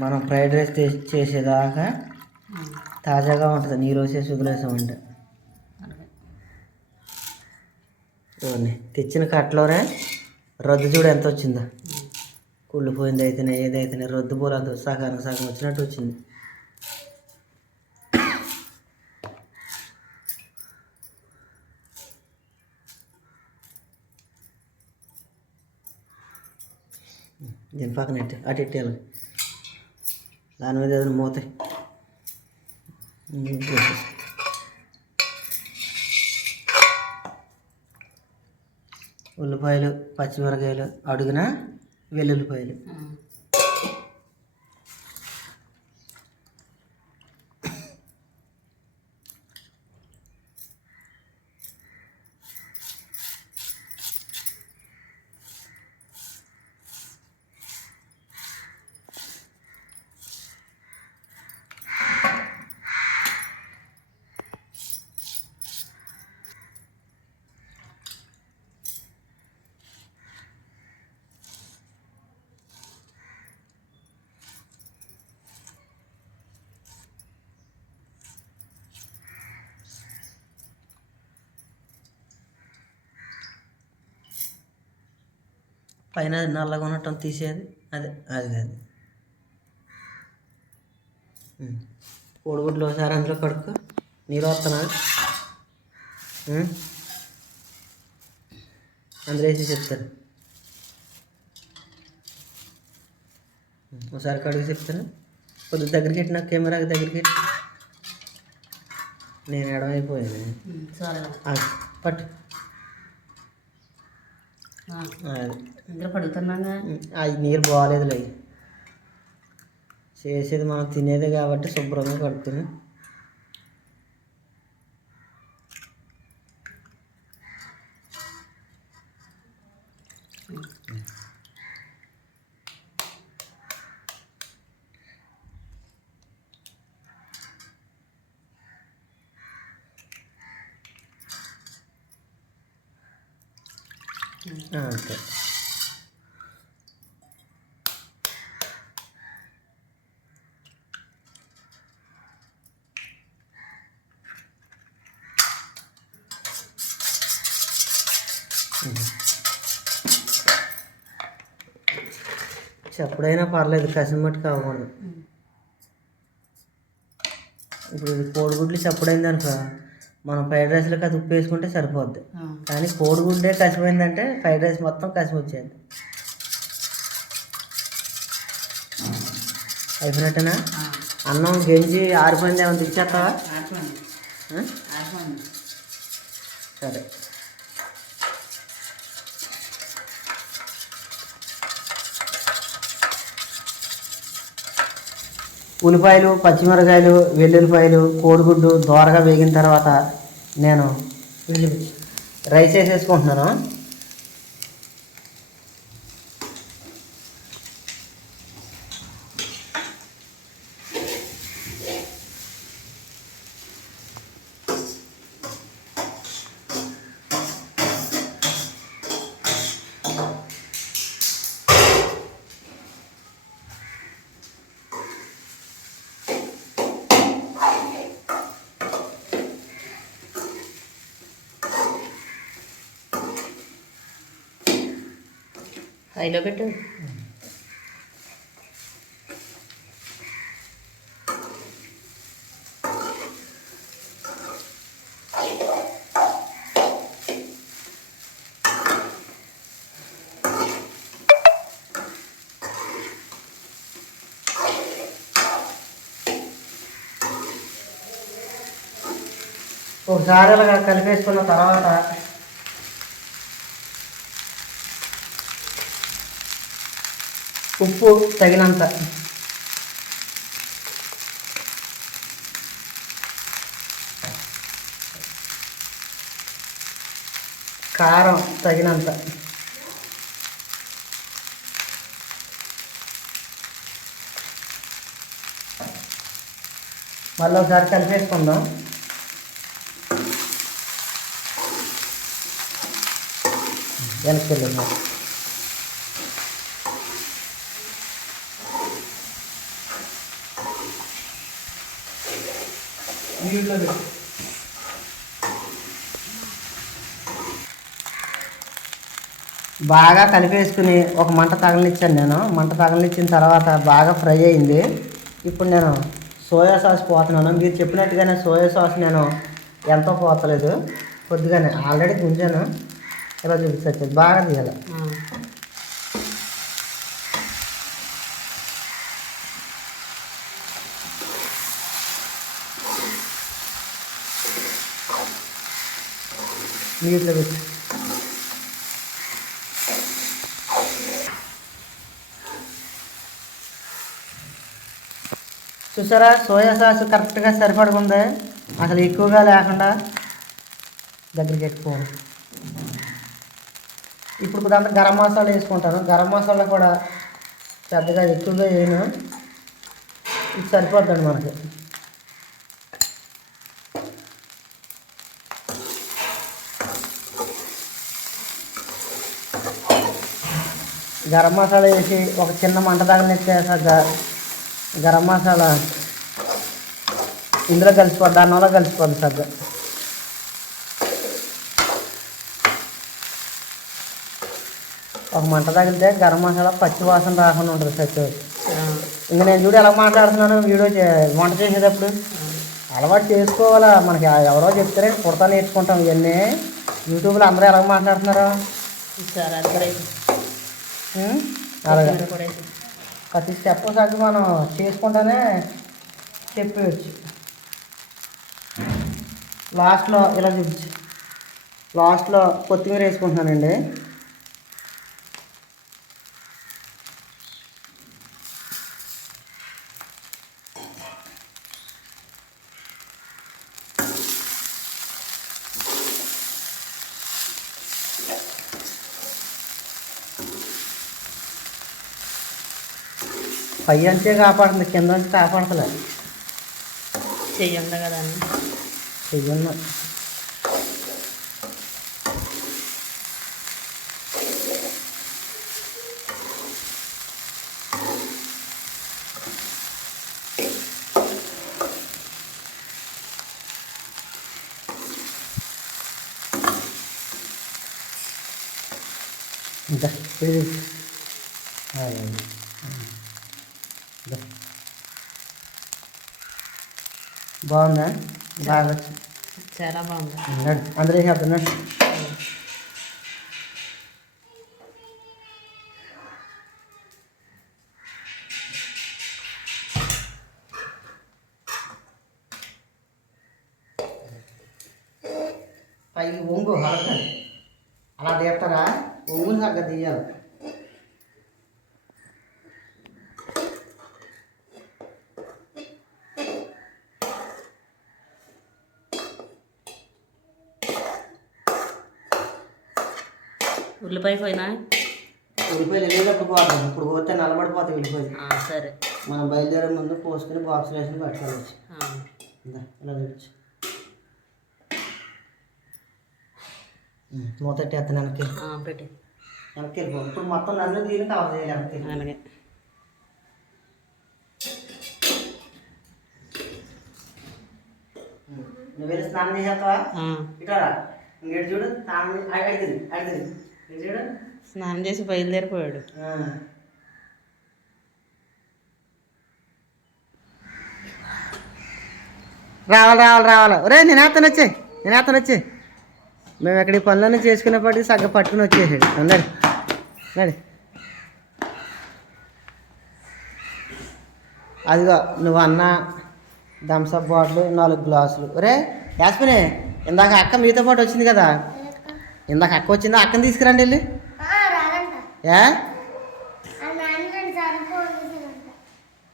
మనం fried rice చేసేదాకా తాజాగా ఉంటుంది నీరు వేసేసి వదిలేసామంటే చూడండి తెచ్చిన కట్టలోనే రద్దు చూడు ఎంత వచ్చిందో. కుళ్ళిపోయింది అయితేనే ఏదైతేనే రొద్దు పూలు అంత సగానికి సగం వచ్చినట్టు వచ్చింది. దీని పక్కన అటు ఇట్టేయాలి దాని మీద ఏదైనా మోతాయి ఉల్లిపాయలు పచ్చిమిరకాయలు అడుగున? వెల్లుల్లిపాయలు. పైన నల్లగా ఉండటం తీసేది. అదే అది కాదు. కోడిగుడ్లు ఒకసారి అందులో కడుక్కో. నీరు వస్తున్నా అందులో వేసి చెప్తాను. ఒకసారి కడిగి చెప్తాను కొద్దిగా దగ్గరికి నాకు కెమెరాకి దగ్గరికి నేను ఎడమైపోయాను. పట్టు. ఇందులో పడుగుతున్నాగా అది నీరు బాగాలేదులే చేసేది మనం తినేదే కాబట్టి శుభ్రంగా కడుక్కుని ఆ, అంతే. ఎప్పుడైనా పర్లేదు కసిమట్టు కాకూడదు ఇప్పుడు కోడిగుడ్లు చప్పుడైంది అనుకో మనం ఫ్రైడ్ రైస్లోకి అది ఉప్పు వేసుకుంటే సరిపోద్ది. కానీ కోడిగుడ్డే కసిపోయిందంటే ఫ్రైడ్ రైస్ మొత్తం కసిమి వచ్చేది అయిపోయినట్టేనా అన్నం గెంజి ఆరిపోయింది ఏమైనా తెచ్చేస్తావా సరే. ఉల్లిపాయలు పచ్చిమిరకాయలు వెల్లుల్లిపాయలు కోడిగుడ్డు దోరగా వేగిన తర్వాత నేను రైస్ వేసేసుకుంటున్నాను. హైలో పెట్టు. ఒకసారి ఇలాగా కలిపేసుకున్న తర్వాత ఉప్పు తగినంత. కారం తగినంత. మళ్ళీ ఒకసారి కలిపేసుకుందాం. వెనక్కి వెళ్ళిందాం నీటిలో పెట్టు. బాగా కలిపేసుకుని ఒక మంట తగలనిచ్చాను నేను. మంట తగలనిచ్చిన తర్వాత బాగా ఫ్రై అయింది. ఇప్పుడు నేను సోయా సాస్ పోతున్నాను. మీరు చెప్పినట్టుగానే సోయా సాస్ నేను ఎంతో పోతలేదు. కొద్దిగానే ఆల్రెడీ గుంజాను. ఇలా చూపించచ్చు బాగా తీయాలి ఆ. నీటిలో పెట్టి. చూసారా? సోయా సాస్ కరెక్ట్గా సరిపడుకుంది. అసలు ఎక్కువగా లేకుండా దగ్గరికి పెట్టుకోవాలి ఇప్పుడు దాంట్లో గరం మసాలా వేసుకుంటాను. గరం మసాలా కూడా పెద్దగా ఎక్కువగా వేయను. ఇది సరిపోద్దండి మనకి. గరం మసాలా వేసి ఒక చిన్న మంట తగలెత్తేసాక గరం మసాలా ఇందులో కలిసిపోద్ది అన్నంలో కలిసిపోద్ది సగ్గా ఒక మంట తగిలితే గరం మసాలా పచ్చి వాసన రాకుండా ఉంటుంది సచ్చు ఇంకా నేను చూడు ఎలా మాట్లాడుతున్నాను వీడియో చే- వంట చేసేటప్పుడు. అలవాటు చేసుకోవాలా. మనకి ఎవరో చెప్తారే కుడతా నేర్చుకుంటాం. ఇవన్నీ యూట్యూబ్లో అందరూ ఎలా మాట్లాడుతున్నారు. సరే అలాగే. ప్రతి స్టెప్ సగ్గు మనం చేసుకుంటానే చెప్పవచ్చు లాస్ట్లో ఇలా చూపించు. లాస్ట్లో కొత్తిమీర వేసుకుంటున్నానండి. పై అంతే కాపాడుతుంది కింద నుంచి కాపాడతలే చెయ్యి ఉంది కదా అని బాగుందా? బాగా వచ్చింది చాలా బాగుంది అందరూ వేసేద్దాం నడు పైకి ఒంగు హలక అలా తీస్తారా ఒంగుని సగ్గ తీయాలి ఉల్లిపాయ పోయినా ఉల్లిపాయలు వెళ్ళేటప్పుడు పోతాం? ఇప్పుడు పోతే నలబడిపోతాయి ఉల్లిపాయలు ఆ, సరే. మనం బయలుదేరే ముందు పోసుకొని బాక్స్ వేసుకుని. ఇందా ఇలా చూపించు మూతట్టి ఎత్త వెనక్కి? పెట్టి. వెనక్కి వెళ్ళిపో. ఇప్పుడు మొత్తం నన్ను దీన్ని కవర్ చేయాలి వెనక్కి వెళ్ళి. అలాగే. నువ్వు వెళ్ళి స్నానం చేసేస్తావా. ఇటారా ఇంకేడు చూడు స్నానం అడిగింది అడిగింది. స్నానం చేసి బయలుదేరిపోయాడు. రావాలి రావాలి రావాలి. ఒరే నేను వేస్తాను వచ్చే నేను వేస్తాను వచ్చే. మేము ఎక్కడి పనులన్నీ చేసుకునేప్పటికీ సగ్గ పట్టుకుని వచ్చేసాడు. అన్నాడు నడి అదిగో నువ్వు అన్న థమ్స్అప్ బాటిల్ నాలుగు గ్లాసులు. ఒరే యాస్మిని ఇందాక అక్క మీతో పాటు వచ్చింది కదా? ఇందాక అక్క వచ్చిందా? అక్కని తీసుకురండి వెళ్ళి. ఏ?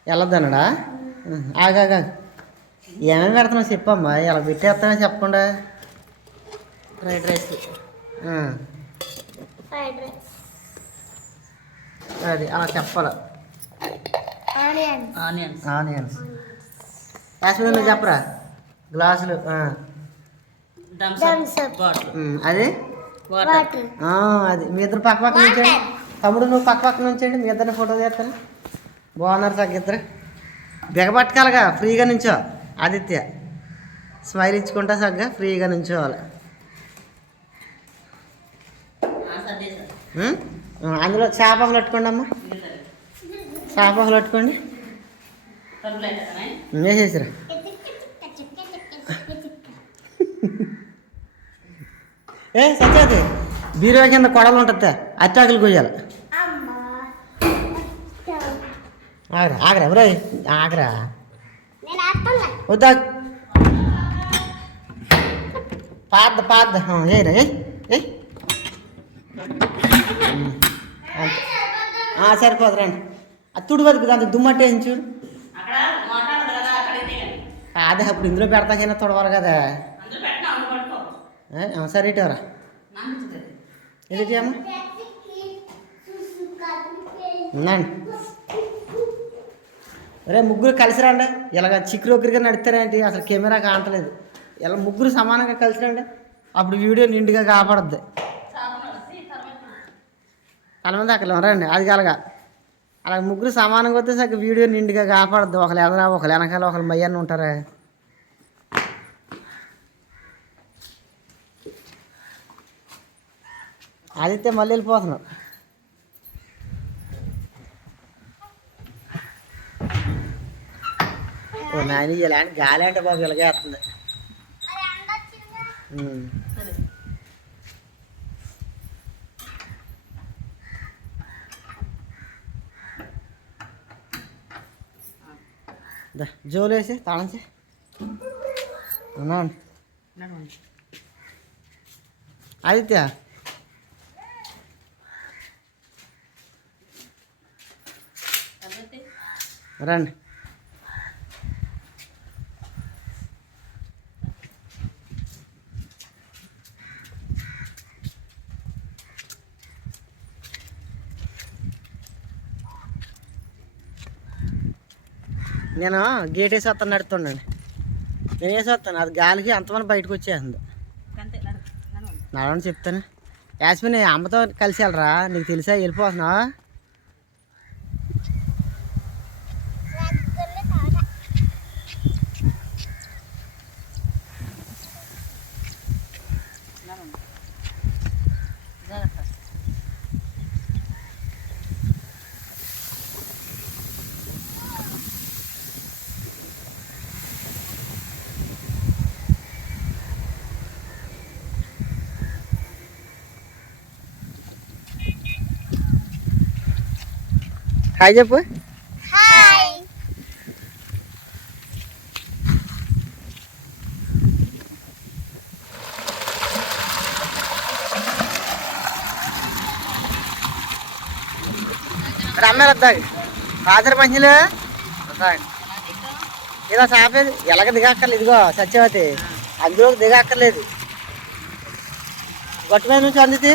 వెళ్ళొద్దన్నాడా? ఆగా ఏమేమి పెడుతున్నావు చెప్పమ్మా? ఇలా పెట్టేస్తానో చెప్పకుండా. ఫ్రైడ్ రైస్ అది అలా చెప్పాలి? ఆనియన్స్ ఆనియన్స్ యాస్మిన్ చెప్పరా? గ్లాసులు అది? అది. మీ ఇద్దరు పక్క పక్క నుంచండి తమ్ముడు నువ్వు పక్క పక్క నుంచండి మీ ఇద్దరిని ఫోటో తీస్తాను బాగున్నారు తగ్గిద్దరు బిగపట్టుకోవాలిగా ఫ్రీగా నుంచో ఆదిత్య. స్మైల్ ఇచ్చుకుంటా చక్కగా ఫ్రీగా నుంచోవాలి? అందులో చేపలు పట్టుకోండి అమ్మా. చేపలు పట్టుకోండి. వేసేసిరా. ఏ సత్యాది? బీరువా కింద కొడలు ఉంటుంది అట్టాకులు కొయ్యాలి. ఆగరా ఆగరా ఎవరో ఆగరా. వద్దా. పాద్ద పాద్ద. ఏరా ఏ సరిపోదు రండి. అది తుడి బతుకు దాంతో దుమ్మట్టేసి చూడు? కదా. అదే అప్పుడు ఇందులో పెడతాకైనా తుడవాలి కదా అందులో పెట్టినా అందులో పట్టుకో ఏ, ఆ, సరే నచ్చుతుంది. ఇది ఉందండి రే ముగ్గురు కలిసి రండి. ఇలాగ చిక్కురొక్కరిగా నడుస్తారేంటి అసలు కెమెరా కాంటలేదు ఇలా ముగ్గురు సమానంగా కలిసి రండి. అప్పుడు వీడియో నిండుగా కాపాడద్ది. చేపలు వచ్చి తర్వాత తల మీద అక్కడ రండి. అది కలగా. అలా ముగ్గురు సమానంగా వస్తే సగం వీడియో నిండుగా కాపాడద్దు. ఒకరు ఎదరా ఒకరు వెనకాల ఒకరు మయ్యన్న ఉంటారా. ఆదిత్య మళ్ళీ వెళ్ళిపోతున్నావు ఓ నాయన ఇలాంటి గాలి అంటే బాబు ఇలాగే వస్తుంది ఉమ్. సరే దా జోలు వేసి తాళం చే ఉన్నాండి. ఆదిత్య రండి. నేను గేట్ వేసి వస్తాను నడుతుండండి నేను వేసి వస్తాను అది గాలికి అంతమంది బయటకు వచ్చేస్తుంది. నడవని చెప్తాను. యాస్మిన్ అమ్మతో కలిసి వెళ్ళరా? నీకు తెలుసా? వెళ్ళిపోతున్నావా? హాయ్ చెప్పు. రమ్మే వద్దాయి రాత్రి మంచిలు ఇలా సాపేది. ఎలాగ దిగక్కర్లేదు ఇదిగో సత్యవతి. అందులో దిగక్కర్లేదు. గట్టు మీద నుంచి అందితే.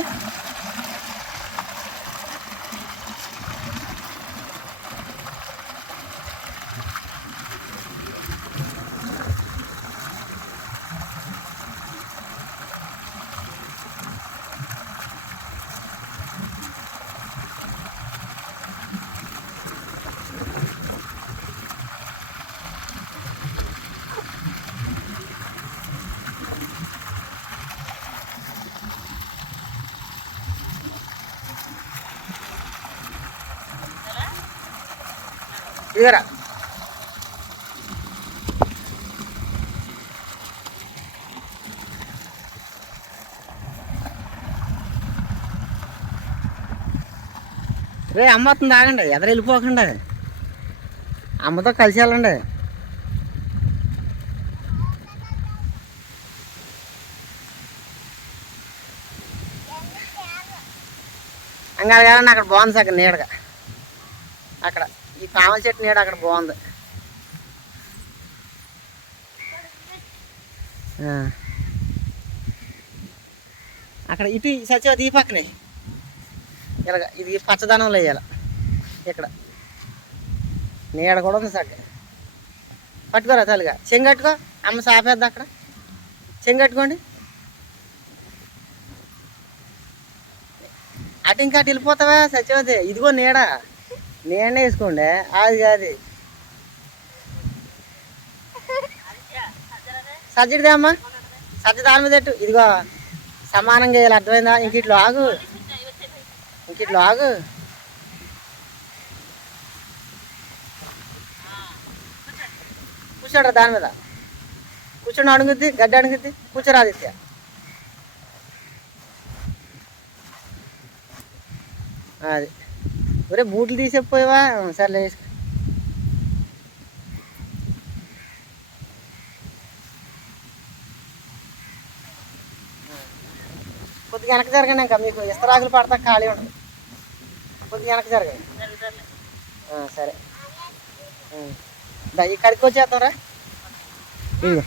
ఇదిగరా. రే అమ్మ వస్తుంది ఆగండి. ఎదరు వెళ్ళిపోకండి. అమ్మతో కలిసి వెళ్ళండి. అంగా కాదండి అక్కడ బాగుంది సార్ నీడగా. అక్కడ. ఈ పామల చెట్టు నీడ అక్కడ బాగుంది. ఆ. అక్కడ ఇటు ఈ సత్యవతి ఈ పక్కనే. ఇలాగ ఇది పచ్చదనంలో వేయాలి. ఇక్కడ. నీడ కూడా ఉంది సార్ పట్టుకోరా తల్లిగా. చెంగట్టుకో అమ్మ సాపేద్దా అక్కడ? చెంగట్టుకోండి అటు ఇంకా అటు వెళ్ళిపోతావా సత్యవతి? ఇదిగో నీడ. నేనే వేసుకోండి. అది కాదు. సజ్జిడిదే అమ్మా. సజ్జ దాని మీద ఇదిగో సమానంగా వేయాలి అర్థమైందా? ఇంక ఇట్లా ఆగు. ఇంక ఇట్లా ఆగు. కూర్చోడు దాని మీద. కూర్చొని అడుగుద్ది గడ్డి అడుగుద్ది కూర్చోరాదిత్య అది. ఒరే బూట్లు తీసేపోయావా? సర్లే కొద్దిగా వెనక జరగండి ఇంకా మీకు ఇస్తరాకులు పడతా ఖాళీ ఉండదు. కొద్దిగా వెనక జరగండి. సరే ఇక్కడికి వచ్చేస్తారా ఇదిగో.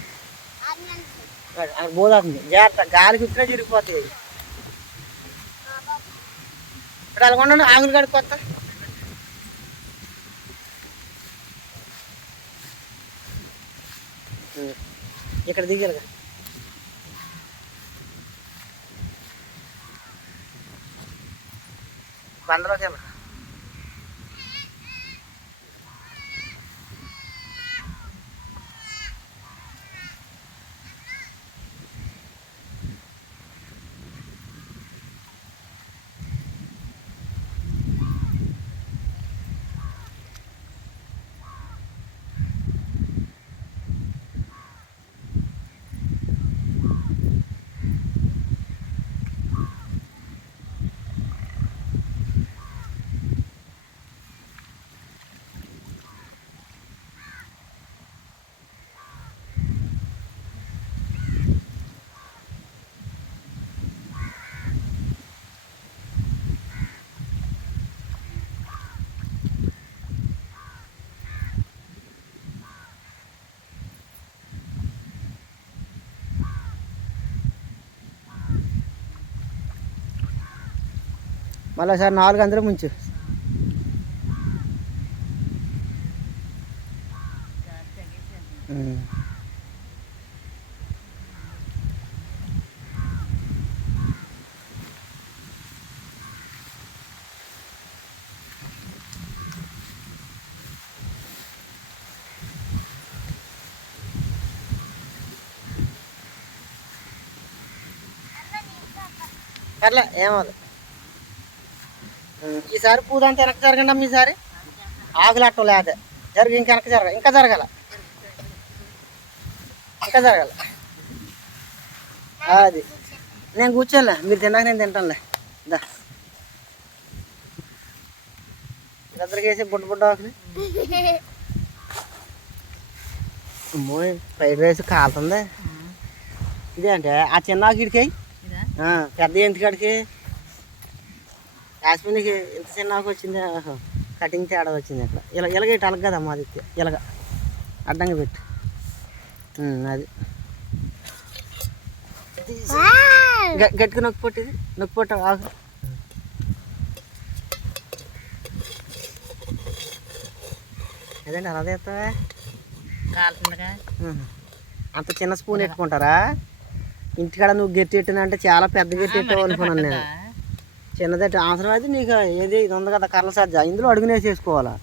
బోదాతుంది జాగ్రత్త గాలికి ఇచ్చినా చిరిగిపోతాయి అవి. ఇప్పుడు అలా ఉండండి ఆకులు కడుక్కి వస్తా ఉం. ఇక్కడ దిగాలిగా బందలోకి వెళ్ళ మళ్ళీ సార్ నాలుగు అందులో ముంచు. పర్లే ఏమవుదు ఉం. ఈసారి పూదంతా వెనక్కి జరగండి అమ్మ ఈసారి ఆకులు అట్టం లేదా జరిగి ఇంకా వెనక్కి జరగ ఇంకా జరగాల. ఇంకా జరగాల. అది. నేను కూర్చోలే మీరు తిన్నాక నేను తింటానులే. దా. బుడ్డ బుడ్డ ఆకులు. అమ్మో ఫ్రైడ్ రైస్ కాలుతుంది. ఇదే అంటే ఆ చిన్న ఆకు ఇడికాయి? ఇదా? పెద్ద ఎందుకాడికి కాశ్మీర్కి ఎంత చిన్న ఆకు వచ్చింది ఆహా, కటింగ్ తేడా వచ్చింది అక్కడ. ఇలా ఇలాగ ఇటు అలగ కదమ్మా ఆదిత్య ఇలాగ. అడ్డంగా పెట్టు. అది. గ- గట్టిగా నొక్కి పొట్టిది నొక్కి పొట్ట ఆకు అదండి అలా తీస్తావా కాలుతుండగా. అంత చిన్న స్పూన్ పెట్టుకుంటారా ఇంటికాడ నువ్వు గట్టి పెట్టినంటే చాలా పెద్ద గట్టి పెట్టావు అనుకున్నాను నేను. చిన్నదట్టు అవసరం అయితే నీకు ఏది ఇది ఉంది కదా కర్ల సజ్జ ఇందులో అడుగునేసేసుకోవాలా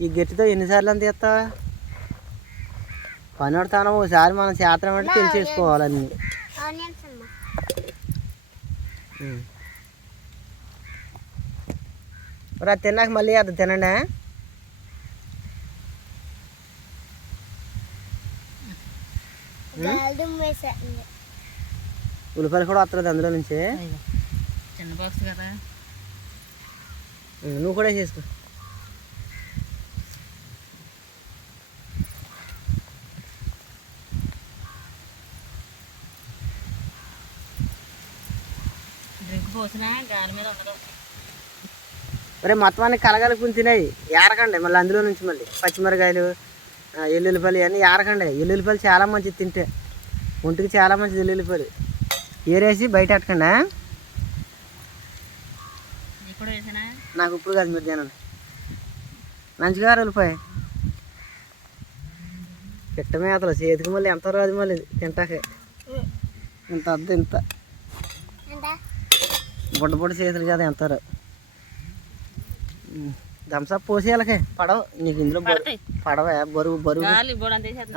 ఈ గట్టితో ఎన్నిసార్లు అంత ఎత్తా పని పడతాను ఒకసారి మనం చేత్రం అంటే తెలిసేసుకోవాలి అన్నీ. ఉం. మరి అది తిన్నాక మళ్ళీ అది తినండి ఉల్లిపాయలు కూడా వస్తుంది అందులో నుంచి. చిన్న బాక్స్ కదా? నువ్వు కూడా చేసుకో. డ్రింక్ పోసినా గాలి మీద ఉండదు. మరి మొత్తం అన్ని తినాయి. ఏరకండి మళ్ళీ అందులో నుంచి మళ్ళీ. పచ్చిమిరకాయలు ఆ, ఎల్లుల్లిపాయలు ఇవన్నీ ఏరకండి ఎల్లుల్లిపాయలు చాలా మంచిది తింటే. ఒంటికి చాలా మంచిది ఎల్లుల్లిపాయలు. ఏరేసి బయట పెట్టకండి నీకు కూడా వేసినా నాకు ఇప్పుడు కాదు మీరు తినండి మంచిగా ఉల్లిపాయ పిట్టమే అసలు చేతికి మళ్ళీ ఎంత రాదు మళ్ళీ తింటాకే. ఇంత అద్దు ఇంత. బుడ్డ బుడ్డ చేతులు కదా ఎంత రావు ఉమ్. థమ్స్అప్ పోసి వాళ్ళకి. పడవ. నీకు ఇందులో పడవ? బరువు బరువు.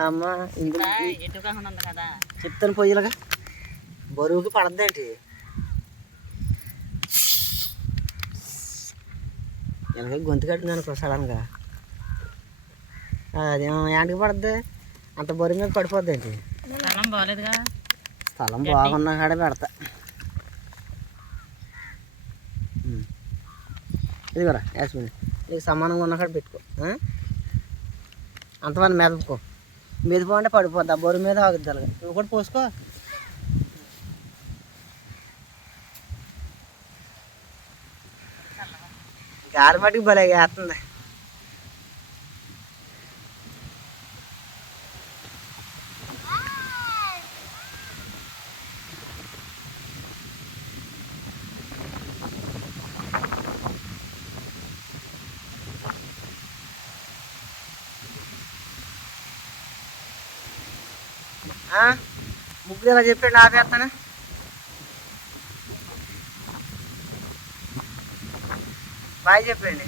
అమ్మ ఇందులో చెప్తాను పొయ్యిలుగా బరువుకి పడద్దేంటి? వెనక గొంతు కట్టింది అనుకో సడన్గా అదేమో యాంటికి పడద్ది. అంత బరువు మీద పడిపోద్ది ఏంటి? స్థలం బాగోలేదుగా స్థలం బాగున్నా కాడ పెడతా. ఉమ్. ఇదిగోరా యాస్మిన్. నీకు సమానంగా ఉన్న కాడ పెట్టుకో? అంతమంది మెదపుకో మెదుపు అంటే పడిపోద్ది. ఆ బరువు మీద ఆగుద్ది అలాగా. నువ్వు కూడా పోసుకో. గాలి మటుకు భలే వేస్తుంది ఆ? ముగ్గురు ఇలా చెప్పండి ఆపేస్తాను బాయ్ చెప్పండి.